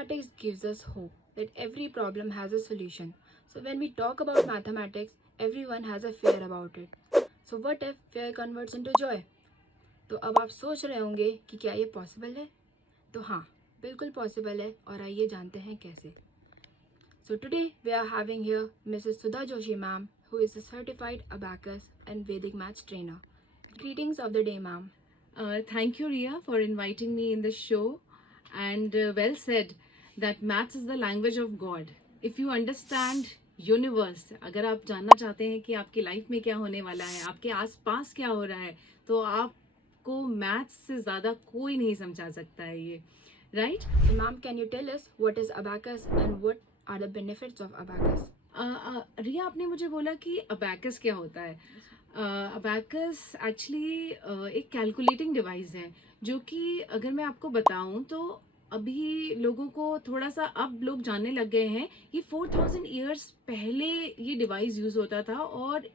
Mathematics gives us hope that every problem has a solution. So when we talk about mathematics, everyone has a fear about it. So what if fear converts into joy? तो अब आप सोच रहे होंगे कि क्या ये possible है? तो हाँ, बिल्कुल पॉसिबल है और आइए जानते हैं कैसे. So today we are having here Mrs. Sudha Joshi ma'am, who is a certified abacus and Vedic maths trainer. Greetings of the day, ma'am. Thank you, Ria, for inviting me in the show. And well said that maths is the language of God. If you understand universe, अगर आप जानना चाहते हैं कि आपकी life में क्या होने वाला है, आपके आसपास क्या हो रहा है, तो आपको मैथ्स से ज़्यादा कोई नहीं समझा सकता है ये, right? So, ma'am, can you tell us what is abacus and what are the benefits of abacus? रिया, आपने मुझे बोला कि अबैकस क्या होता है. अबैकस एक्चुअली एक कैलकुलेटिंग डिवाइस है जो कि अगर मैं आपको बताऊं तो अभी लोगों को थोड़ा सा अब लोग जानने लग गए हैं. ये 4000 ईयर्स पहले ये डिवाइस यूज़ होता था और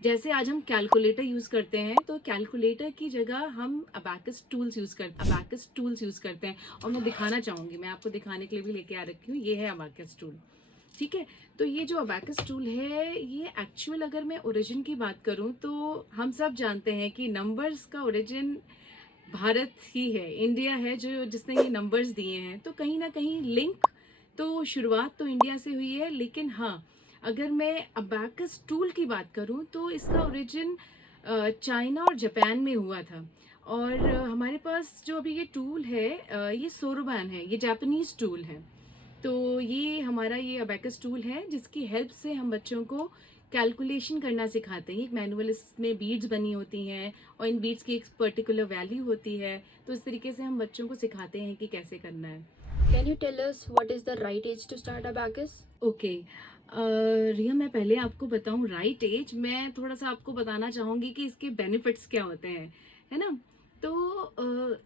जैसे आज हम कैलकुलेटर यूज़ करते हैं तो कैलकुलेटर की जगह हम अबैकस टूल्स यूज़ करते हैं. और मैं दिखाना चाहूँगी, मैं आपको दिखाने के लिए भी लेके आ रखी हूँ. ये है अबैकस टूल. ठीक है, तो ये जो अबैकस टूल है ये एक्चुअल अगर मैं ओरिजिन की बात करूं तो हम सब जानते हैं कि नंबर्स का ओरिजिन भारत ही है, इंडिया है जो जिसने ये नंबर्स दिए हैं. तो कहीं ना कहीं लिंक तो शुरुआत तो इंडिया से हुई है. लेकिन हाँ, अगर मैं अबैकस टूल की बात करूं तो इसका ओरिजिन चाइना और जापान में हुआ था. और हमारे पास जो अभी ये टूल है ये सोरोबान है, ये जापानीज टूल है. तो ये हमारा ये अबैकस टूल है जिसकी हेल्प से हम बच्चों को कैलकुलेशन करना सिखाते हैं. एक मैनुअल, इसमें बीड्स बनी होती हैं और इन बीड्स की एक पर्टिकुलर वैल्यू होती है. तो इस तरीके से हम बच्चों को सिखाते हैं कि कैसे करना है. Can you tell us what is the right age to start abacus? Okay, Riya, मैं पहले आपको बताऊं राइट एज. मैं थोड़ा सा आपको बताना चाहूँगी कि इसके बेनिफिट्स क्या होते हैं, है ना. तो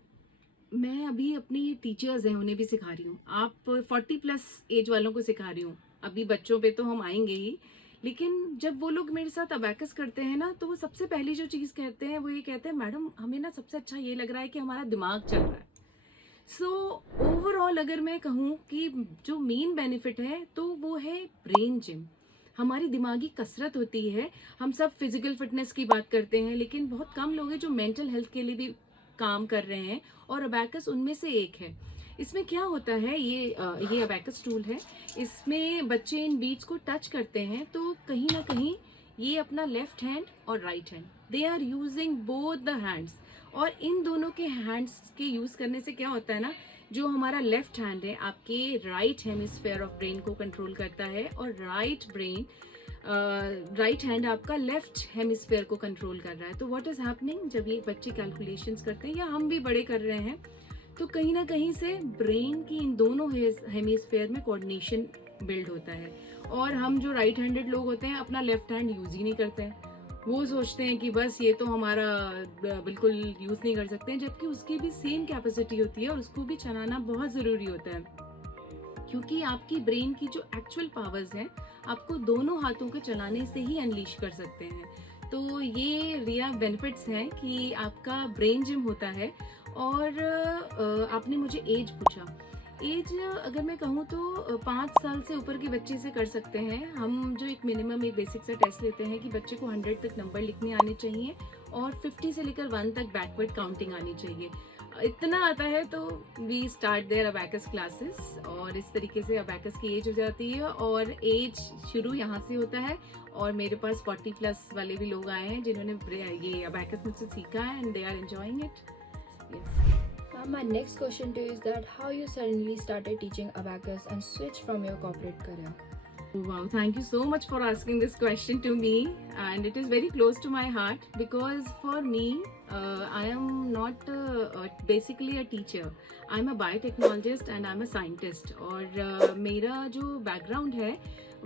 मैं अभी अपनी टीचर्स हैं उन्हें भी सिखा रही हूँ. आप 40+ एज वालों को सिखा रही हूँ. अभी बच्चों पे तो हम आएंगे ही, लेकिन जब वो लोग मेरे साथ अबैकस करते हैं ना तो वो सबसे पहली जो चीज़ कहते हैं वो ये कहते हैं, मैडम हमें ना सबसे अच्छा ये लग रहा है कि हमारा दिमाग चल रहा है. सो ओवरऑल अगर मैं कहूँ कि जो मेन बेनिफिट है तो वो है ब्रेन जिम. हमारी दिमागी कसरत होती है. हम सब फिजिकल फिटनेस की बात करते हैं लेकिन बहुत कम लोग हैं जो मेंटल हेल्थ के लिए भी काम कर रहे हैं और अबैकस उनमें से एक है. इसमें क्या होता है, ये अबैकस टूल है. इसमें बच्चे इन बीट्स को टच करते हैं तो कहीं ना कहीं ये अपना लेफ्ट हैंड और right hand, they are using both the hands. और इन दोनों के हैंड्स के यूज करने से क्या होता है ना, जो हमारा लेफ्ट हैंड है आपके राइट हेमिस्फेयर ऑफ ब्रेन को कंट्रोल करता है और राइट हैंड आपका लेफ्ट हेमिस्फेयर को कंट्रोल कर रहा है. तो व्हाट इज हैपनिंग, जब ये बच्चे कैलकुलेशंस करते हैं या हम भी बड़े कर रहे हैं तो कहीं ना कहीं से ब्रेन की इन दोनों हेमिस्फेयर में कोऑर्डिनेशन बिल्ड होता है. और हम जो राइट हैंडेड लोग होते हैं अपना लेफ्ट हैंड यूज ही नहीं करते हैं. वो सोचते हैं कि बस ये तो हमारा बिल्कुल यूज नहीं कर सकते हैं, जबकि उसकी भी सेम कैपेसिटी होती है और उसको भी चलाना बहुत ज़रूरी होता है. क्योंकि आपकी ब्रेन की जो एक्चुअल पावर्स हैं आपको दोनों हाथों के चलाने से ही अनलीश कर सकते हैं. तो ये रिया बेनिफिट्स हैं कि आपका ब्रेन जिम होता है. और आपने मुझे एज पूछा. एज अगर मैं कहूँ तो 5 साल से ऊपर के बच्चे से कर सकते हैं. हम जो एक मिनिमम एक बेसिक सा टेस्ट लेते हैं कि बच्चे को 100 तक नंबर लिखने आने चाहिए और 50 से लेकर 1 तक बैकवर्ड काउंटिंग आनी चाहिए. इतना आता है तो we start their abacus classes. और इस तरीके से अबैकस की एज हो जाती है और एज शुरू यहाँ से होता है. और मेरे पास 40+ वाले भी लोग आए हैं जिन्होंने ये अबैकस मुझसे सीखा है and they are enjoying it. My next question to you is that how you suddenly started teaching abacus and switched from your corporate career? Wow, thank you so much for asking this question to me, and it is very close to my heart because for me, I am not basically a teacher. I'm a biotechnologist and I'm a scientist. और मेरा जो background है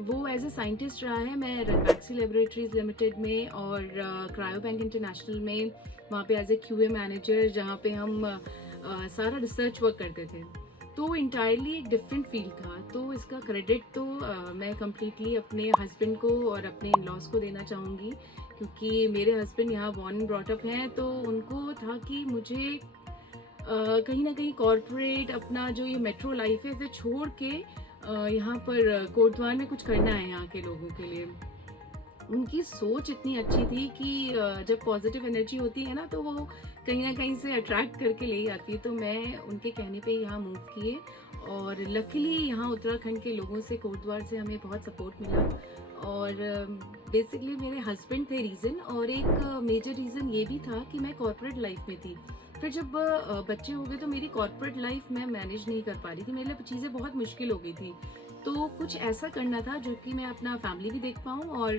वो as a scientist रहा है. मैं Ranbaxy laboratories limited में और क्रायोबैंक इंटरनेशनल में वहाँ पे एज ए क्यूए मैनेजर, जहाँ पे हम सारा रिसर्च वर्क करते थे. तो इंटायरली एक डिफरेंट फील्ड था. तो इसका क्रेडिट तो मैं कम्प्लीटली अपने हस्बैंड को और अपने इन-लॉज को देना चाहूँगी क्योंकि मेरे हस्बैंड यहाँ बॉर्न एंड ब्रॉट अप हैं. तो उनको था कि मुझे कहीं ना कहीं कॉरपोरेट अपना जो ये मेट्रो लाइफ है इसे छोड़ के यहाँ पर कोटद्वार में कुछ करना है यहाँ के लोगों के लिए। उनकी सोच इतनी अच्छी थी कि जब पॉजिटिव एनर्जी होती है ना तो वो कहीं ना कहीं से अट्रैक्ट करके ले आती है। तो मैं उनके कहने पे यहाँ मूव किए और लकीली यहाँ उत्तराखंड के लोगों से कोटद्वार से हमें बहुत सपोर्ट मिला। और बेसिकली मेरे हस्बैंड थे रीज़न, और एक मेजर रीज़न ये भी था कि मैं कॉर्पोरेट लाइफ में थी। फिर जब बच्चे हो गए तो मेरी कॉर्पोरेट लाइफ मैं मैनेज नहीं कर पा रही थी, मेरे लिए चीज़ें बहुत मुश्किल हो गई थी। तो कुछ ऐसा करना था जो कि मैं अपना फैमिली भी देख पाऊँ और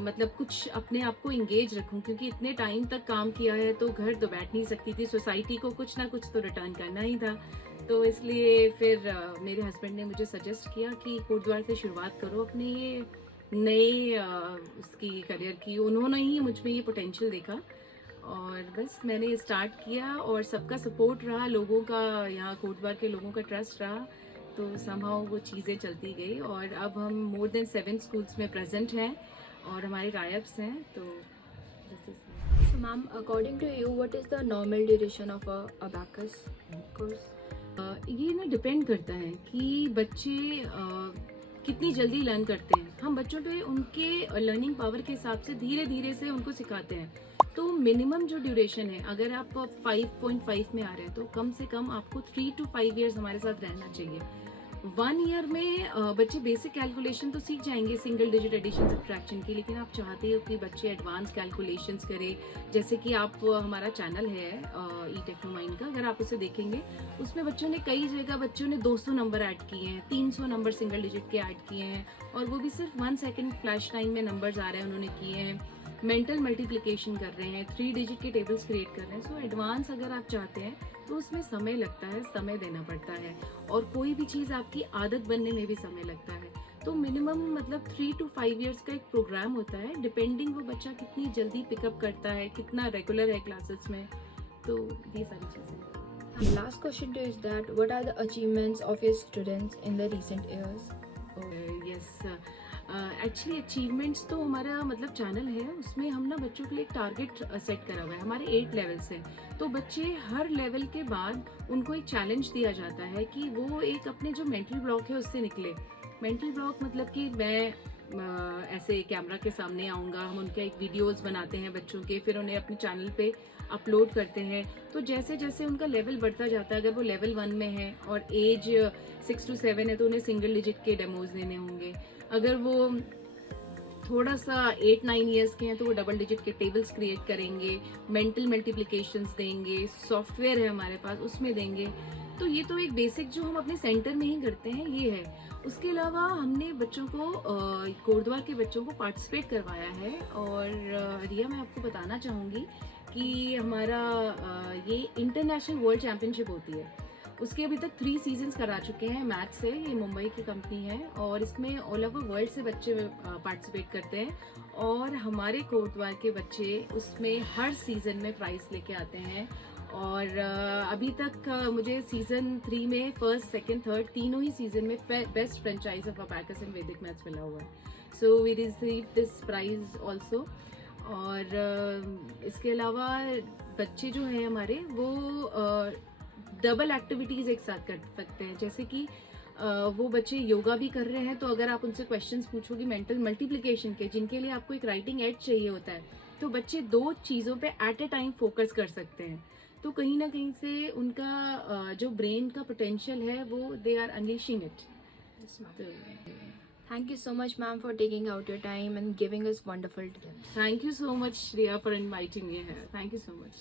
मतलब कुछ अपने आप को इंगेज रखूं, क्योंकि इतने टाइम तक काम किया है तो घर तो बैठ नहीं सकती थी, सोसाइटी को कुछ ना कुछ तो रिटर्न करना ही था। तो इसलिए फिर मेरे हस्बैंड ने मुझे सजेस्ट किया कि कोटद्वार से शुरुआत करो अपने ये नए उसकी करियर की। उन्होंने ही मुझ में ये पोटेंशियल देखा और बस मैंने स्टार्ट किया और सबका सपोर्ट रहा, लोगों का, यहाँ कोटद्वार के लोगों का ट्रस्ट रहा। तो समहाउ वो चीज़ें चलती गई और अब हम मोर देन 7 स्कूल्स में प्रेजेंट हैं और हमारे टाइप्स हैं। तो this is it. So, ma'am, according to you, what is the normal duration of a abacus course? ये ना डिपेंड करता है कि बच्चे कितनी जल्दी लर्न करते हैं। हम बच्चों पे उनके लर्निंग पावर के हिसाब से धीरे धीरे से उनको सिखाते हैं। तो मिनिमम जो ड्यूरेशन है, अगर आप 5.5 में आ रहे हैं तो कम से कम आपको 3 to 5 ईयर्स हमारे साथ रहना चाहिए। 1 ईयर में बच्चे बेसिक कैलकुलेशन तो सीख जाएंगे, सिंगल डिजिट एडिशन सब्ट्रैक्शन की, लेकिन आप चाहते हो कि बच्चे एडवांस कैलकुलेशंस करें। जैसे कि आप हमारा चैनल है ई टेक्नो माइंड का, अगर आप उसे देखेंगे उसमें बच्चों ने कई जगह बच्चों ने 200 नंबर ऐड किए हैं, 300 नंबर सिंगल डिजिट के ऐड किए हैं, और वो भी सिर्फ 1 सेकेंड फ्लैश टाइम में नंबर्स आ रहे हैं उन्होंने किए हैं। मेंटल मल्टीप्लिकेशन कर रहे हैं, 3 डिजिट के टेबल्स क्रिएट कर रहे हैं। सो एडवांस अगर आप चाहते हैं तो उसमें समय लगता है, समय देना पड़ता है, और कोई भी चीज़ आपकी आदत बनने में भी समय लगता है। तो मिनिमम मतलब 3 to 5 ईयर्स का एक प्रोग्राम होता है, डिपेंडिंग वो बच्चा कितनी जल्दी पिकअप करता है, कितना रेगुलर है क्लासेस में। तो ये सारी चीज़ें। And last question to you is that what are the achievements of your students in the recent years? Yes, actually achievements तो हमारा मतलब चैनल है, उसमें हम ना बच्चों के लिए एक टारगेट सेट करा हुआ है। हमारे 8 लेवल्स हैं, तो बच्चे हर लेवल के बाद उनको एक चैलेंज दिया जाता है कि वो एक अपने जो मेंटल ब्लॉक है उससे निकले। मेंटल ब्लॉक मतलब कि मैं ऐसे कैमरा के सामने आऊँगा, हम उनके एक वीडियोस बनाते हैं बच्चों के, फिर उन्हें अपने चैनल पे अपलोड करते हैं। तो जैसे जैसे उनका लेवल बढ़ता जाता है, अगर वो लेवल 1 में है और एज 6 to 7 है तो उन्हें सिंगल डिजिट के डेमोज देने होंगे। अगर वो थोड़ा सा 8-9 ईयर्स के हैं तो वो डबल डिजिट के टेबल्स क्रिएट करेंगे, मेंटल मल्टीप्लिकेशंस देंगे, सॉफ्टवेयर है हमारे पास उसमें देंगे। तो ये तो एक बेसिक जो हम अपने सेंटर में ही करते हैं ये है। उसके अलावा हमने बच्चों को कोटद्वार के बच्चों को पार्टिसिपेट करवाया है। और रिया, मैं आपको बताना चाहूँगी कि हमारा ये इंटरनेशनल वर्ल्ड चैम्पियनशिप होती है, उसके अभी तक 3 सीजन्स करा चुके हैं। मैथ्स से, ये मुंबई की कंपनी है और इसमें ऑल ओवर वर्ल्ड से बच्चे पार्टिसिपेट करते हैं, और हमारे कोटद्वार के बच्चे उसमें हर सीज़न में प्राइज़ लेके आते हैं। और अभी तक मुझे सीज़न 3 में फर्स्ट, सेकंड, थर्ड तीनों ही सीज़न में best franchise of abacus in Vedic maths मिला हुआ है। So we receive this prize also. और इसके अलावा बच्चे जो हैं हमारे वो डबल एक्टिविटीज़ एक साथ कर सकते हैं। जैसे कि वो बच्चे योगा भी कर रहे हैं, तो अगर आप उनसे क्वेश्चंस पूछोगे मेंटल मल्टीप्लिकेशन के, जिनके लिए आपको एक राइटिंग एड चाहिए होता है, तो बच्चे 2 चीज़ों पे एट ए टाइम फोकस कर सकते हैं। तो कहीं ना कहीं से उनका जो ब्रेन का पोटेंशियल है वो they are unleashing it. Yes, ma'am. Thank you so much, ma'am, for taking out your time and giving us wonderful tips. Thank you so much Shreya for inviting me here. Thank you so much.